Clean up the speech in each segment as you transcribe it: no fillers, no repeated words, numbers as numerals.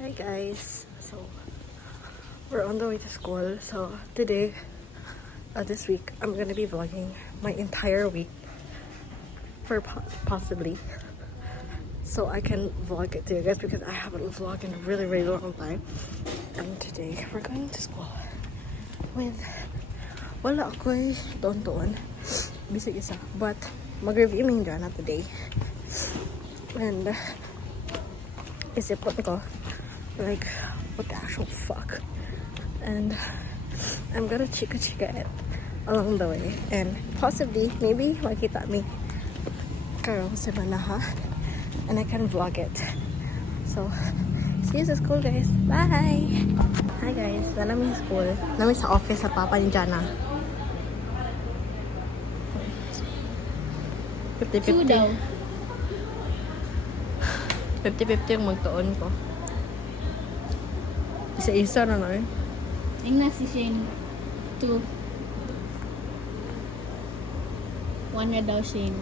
Hi guys, so we're on the way to school. So today, this week, I'm gonna be vlogging my entire week for possibly, so I can vlog it to you guys because I haven't vlogged in a really long time. And today we're going to school with wala ako'y doon bisig isa, but mag-review mi Jana today. And isipon ko like what the actual fuck, and I'm gonna chika it along the way, and possibly maybe makita mi karong semana ha, and I can vlog it. So see you sa school guys, bye. Hi guys, namin sa school, namin sa office sa papa ni Jana. 50-50 daw. 50-50 yung magtuon ko. Isa-isa na eh. Ang na si Shane. 2. 1 na daw Shane.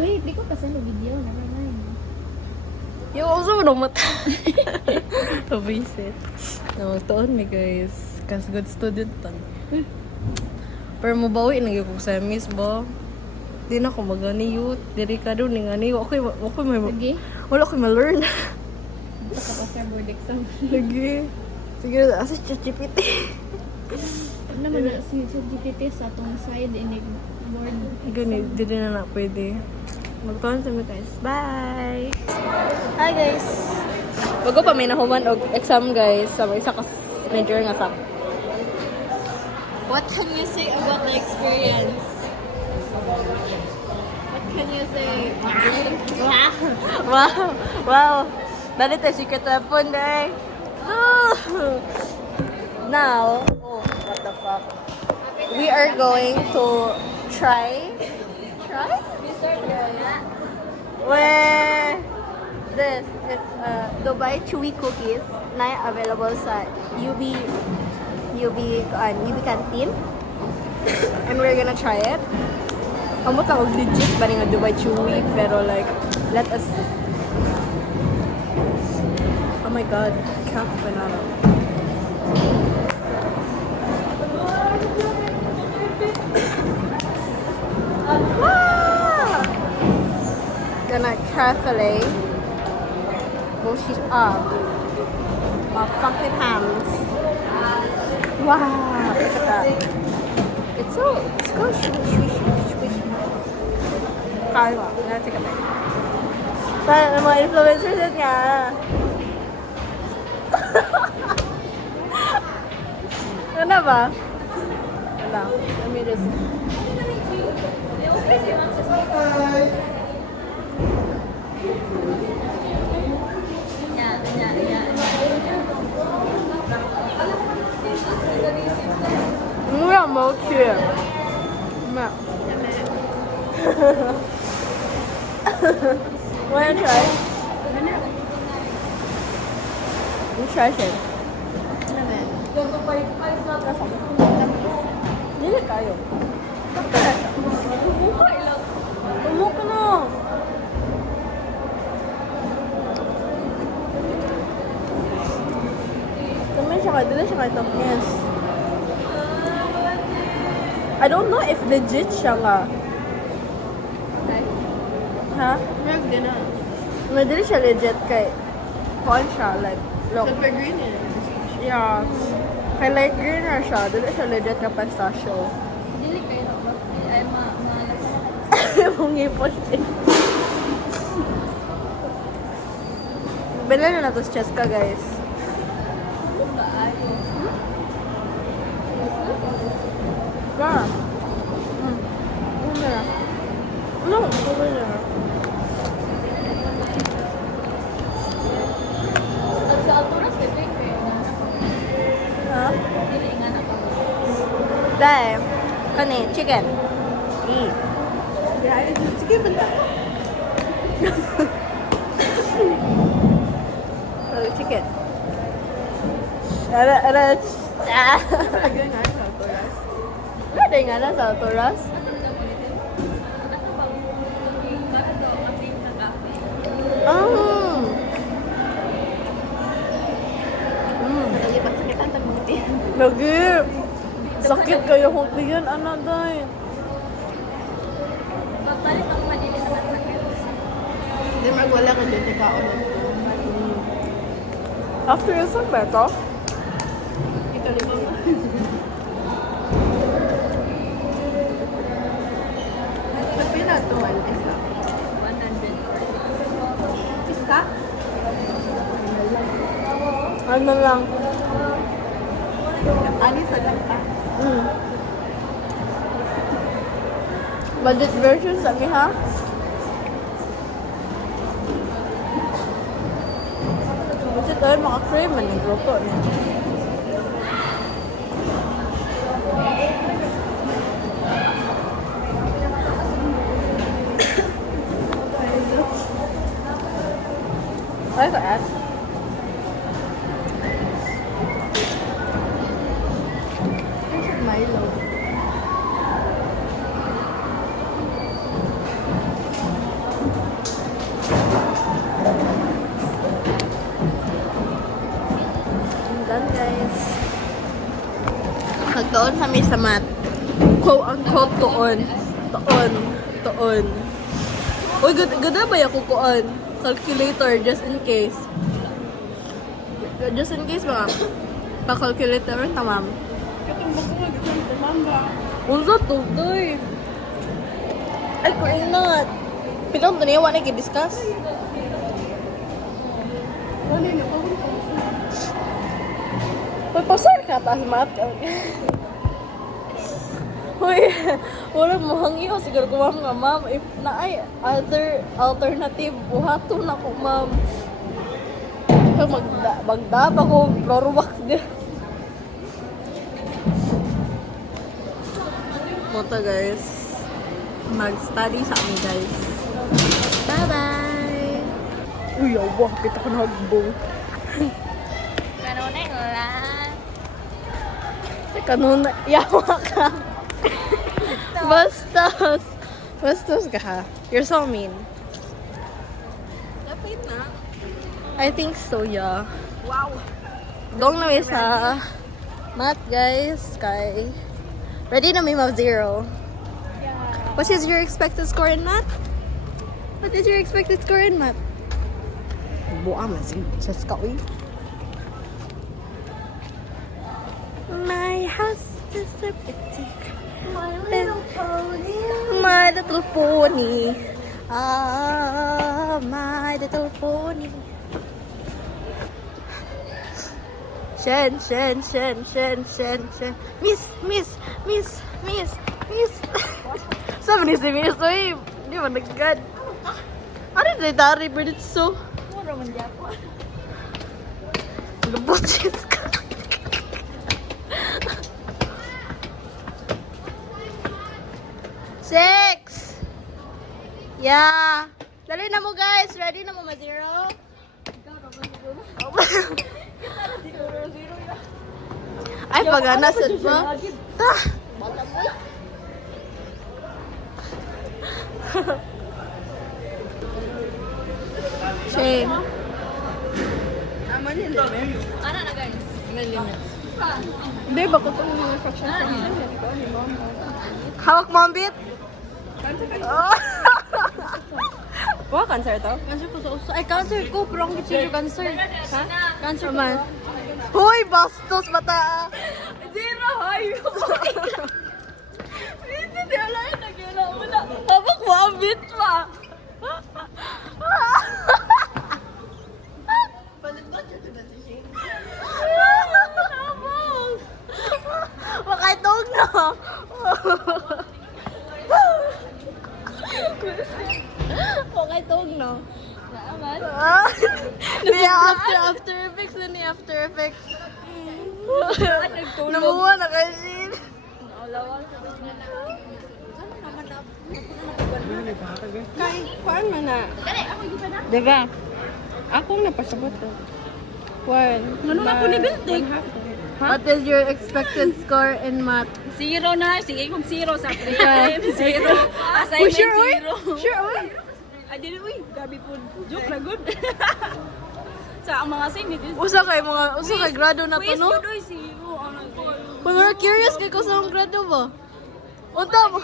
Wait, di ko pasalo video. Never mind. You also know mata. To visit. No, magtuon mi guys. Kas good student tan. Pero mabawi na yung sa miss ba? Di na ako magani youth. Diri ka doon nga ni. Okay may Sige. wala ko ma-learn. Baka pa sa board exam. Sige. Sige, asa ChatGPT. Ano naman na si GPT sa atong side inig board exam. Gani, di na pwede. Magtuon sa mga guys. Bye! Hi guys! Bago pa may nahuman og exam guys. Sa isa ka major nga sa. What can you say about the experience? What can you say? Wow! Dali tayo secret weapon day. Now, oh, what the fuck? We are going to try? Where this it's Dubai Chewy cookies na available sa UB canteen, and we're gonna try it. Amo ta og legit ba nga Dubai Chewy, pero like let us see. Oh my god, can't banana. Gonna carefully push it up my fucking hands. Wow, look at that. It's so squishy. Kaya, let's take a bite. Parang mga influencers din nga. Ano ba? Wala. Let me just... 뭐야 먹지? 뭐야? Wanna try? You try it. Dili kayo. Tumuka na. Dili siya kayo yes. I don't know if legit siya nga. Ha? Madali siya legit kay Pawn siya, like, look. Super green eh. Yeah. Kay light green na siya. Dili siya legit ka pistachio. Dili kayo na ay maalas. Mong ipos eh. Bilhin na to sa Cheska, guys. Yeah. No, over there. Sa alturas kay kayo na. Ha? Dili nga na pa. Dahil, kani, chicken. Sige, bala. Chicken. Ada. Ada nga na sa alturas. Oh. Lagi. Sakit kayo kung tiyan, anak, day. Papalit ang panili naman sa kids. Hindi magwala ka dyan, ikaw na. After isang beto, Ikaw na ba? Napila ito, isa. 100. Isa? ano lang. Ani sa lang ka. Budget version sa mi, ha? Kasi tayo maka-crave man yung grupo niya. Ay, kaat. Milo. I'm done, guys. Nagtaon kami sa math. Quote-unquote toon. Toon. Uy, ganda ba yung kukuan? Calculator, just in case. Just in case mga pa-calculator na, ma'am. Katong bago isang tumamba. Unsa to, doy? Ay, kung not. Pinang taniya, wala i-discuss. Wala na ko. Pagpasar ka, taas math. Uy, wala mo hangyo. Siguro ko, ma'am, nga, ma'am. If na ay other alternative, buhato na ko, ma'am. Magdaba ko, floor wax din. Moto, guys. Mag-study sa amin, guys. Bye-bye! Uy, awa. Kita ko na hagbong. Kanunay lang. Kanuna, yawa ka. Bastos. Bastos ka ha. You're so mean. Lapit na. I think so, yeah. Wow. Dong na may sa math, guys. Kay ready na may math 0. Yeah. What is your expected score in math? What is your expected score in math? Buang man si Just ka, uy. My house is a pretty little pony. My little pony. Ah, my little pony. Shen. Miss. Sabi ni si Miss, uy, di ba nagad? Ano na dari, but it's so... Mura man di ako. Lubot shit ka. Six! Yeah! Dali na mo, guys! Ready na mo, ma-zero? Ay, pagana sa ba? Ah! Shame. Naman yun, lemon. Ano na guys? May limit. Hindi, bako itong reflection. Hawak mo ang bit? Oh. Buwa, cancer to? Cancer ko sa uso. Ay, cancer ko. Pero ang gitsin yung cancer. Ha? Cancer ko. Hoy, bastos bata. Zero hayo. Hindi wala yung nag-una. Habak mo ang bit pa. Makaitog na. Makaitog na. Naaman? After effects na ni after effects. Namuha na kasi. Naulawan sa doon na lang. Kay, kuhaan man na. Diba? Akong napasabot to. Well, Ano na po ni Biltig? What is your expected score in math? Zero na. Sige kong zero sa prelim. Zero. Assignment zero. Sure, uy. Ay, dili, uy. Gabi po. Joke na good. sa ang mga same dito. Usa kay grado na to, no? Doy si Pero curious kay ko sa akong grado ba? Unta mo?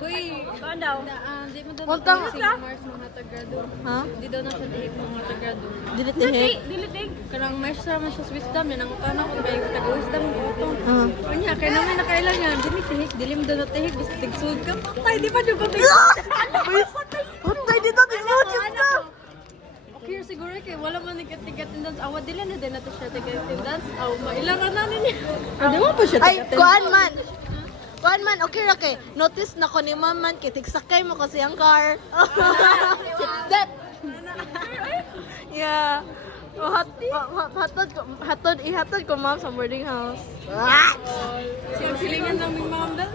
Uy, calm down. Di mo daw Untang Mars mga tagrado. ha? Di daw na siya dihik mga tagrado. Dili tihik. Dilitig. Kanang Mars sa man siya sa wisdom, yan ang tanong kung may taga-wisdom ko ito. Ah. Kanya, kaya naman nakailangan, dili tihik, dili mo daw na tihik, basta tigsud ka. Patay, di pa dyan ko Patay dito dito ka. Okay, siguro kay wala man nag-attendance. Awa dili na din nato siya nag-attendance. Aw, mailangan na niya. Di mo pa siya Ay, kuan man. Kuan man, okay. Notice na ko ni ma'am man, kay tigsakay mo kasi ang car. Sit. Yeah. Oh, ihatod ko ma'am sa boarding house. Silingan lang ng mom dal,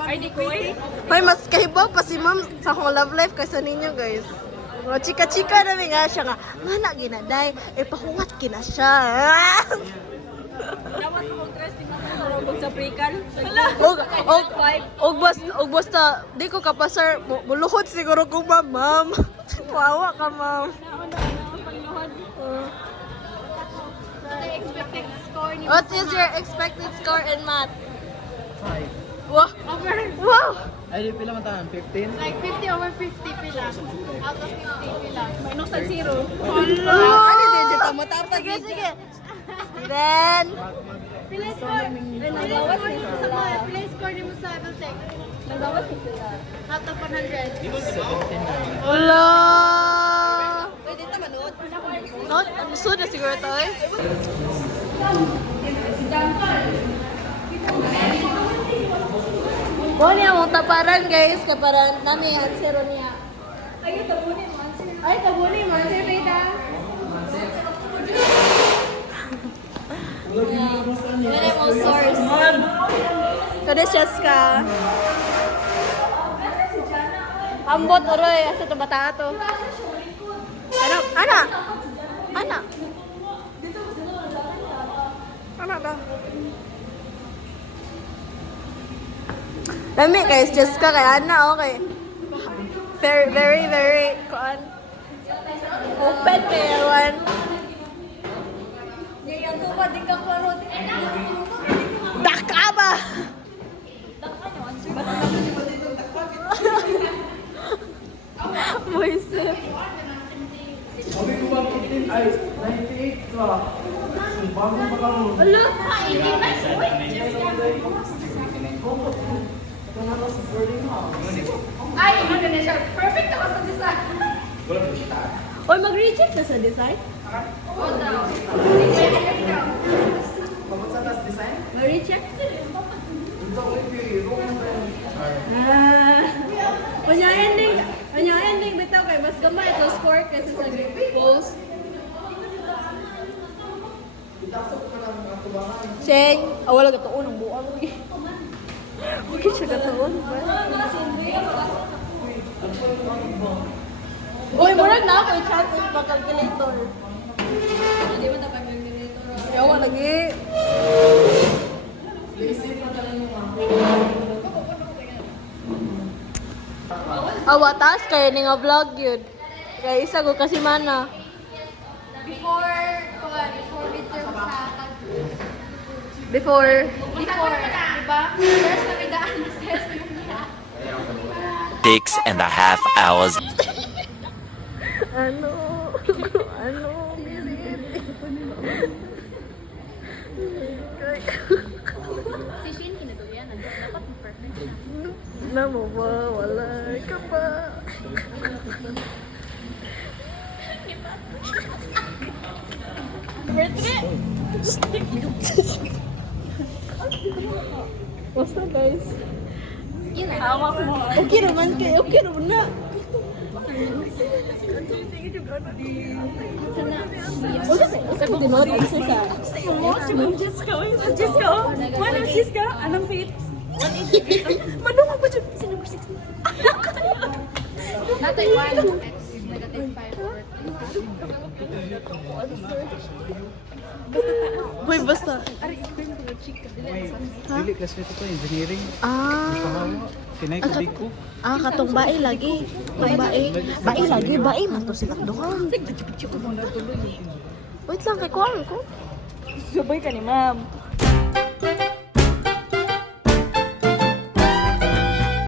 Ay, di ko eh. Hoy, mas kahibaw pa si ma'am sa akong love life kaysa ninyo, guys. Mga chika-chika na nga siya nga, mana ginaday, pahungat kina siya. Dapat mo dress di mo sa pre-cal. Og basta, di ko kapasar, muluhod siguro ko ba, ma'am. Wawa ka, ma'am. What is your expected score in math? 5. Wow! Wow! Ay, di pila man tahan? 15? Like 50 over 50 pila. Out of 50 pila. Minus ang zero. Ano din dito matapag. Sige. Then, Pila score? Pila score ni mo sa Abeltech? Nagawas ko sila. Out of 100. wala! Pwede ta manood. No, sunod na siguro to eh. Kung niya mong taparan guys, kaparan namin ang zero niya. Ay, tabunin mo. Ay, kabuli mo. Sir, beta. Minimal source. Kada Cheska. Ambot, oroy. Asa ito bata to? Ano? Ana? Ana? Ana ba? Lami guys, Cheska kay Ana, okay. Very, kuan. Open kay Erwan. Ngayon to ba di ka klaro? Daka ba? Moise. Ay, 98 ka. Bagong pagkaroon. Ala, hindi na sweet. Ay, ano na siya? Perfect ako sa design. Oy, mag-reject na sa design? Oo daw. Kapag sa last design? Mag-reject? Ito, okay. Kanya ending bitaw kay mas gamay ito score kasi sa post. Cheng, wala ka tuon ang buang. Okay siya ka tuon. Uy, murag na ako i-chat sa pag-calculator. Hindi mo tapag yung ganito. Yawa lagi. Awatas kaya ni nga vlog yun. Kaya isa ko kasi mana. Before midterm sa Before. diba? First na may daan na stress yung niya. 6.5 hours. Ano? Si Shin, kinagawa yan. Dapat perfect siya. Namawawala ka pa. Basta guys. Hawak mo. Okay naman kayo. Okay naman na. Sabi din mo, isa sa. Jessica, Wala, Jessica. Anong fit? Manong ako dyan. Kasi number 16. Natay 1. Negative 5 over 3. Hoy, basta. Dili class ito engineering. Ah. Kinay ko di ko. Ah, katong bae lagi. Katong bae. Bae lagi, bae man to sila doon. Wait lang, kay kuwang ko. Sabay ka ni ma'am.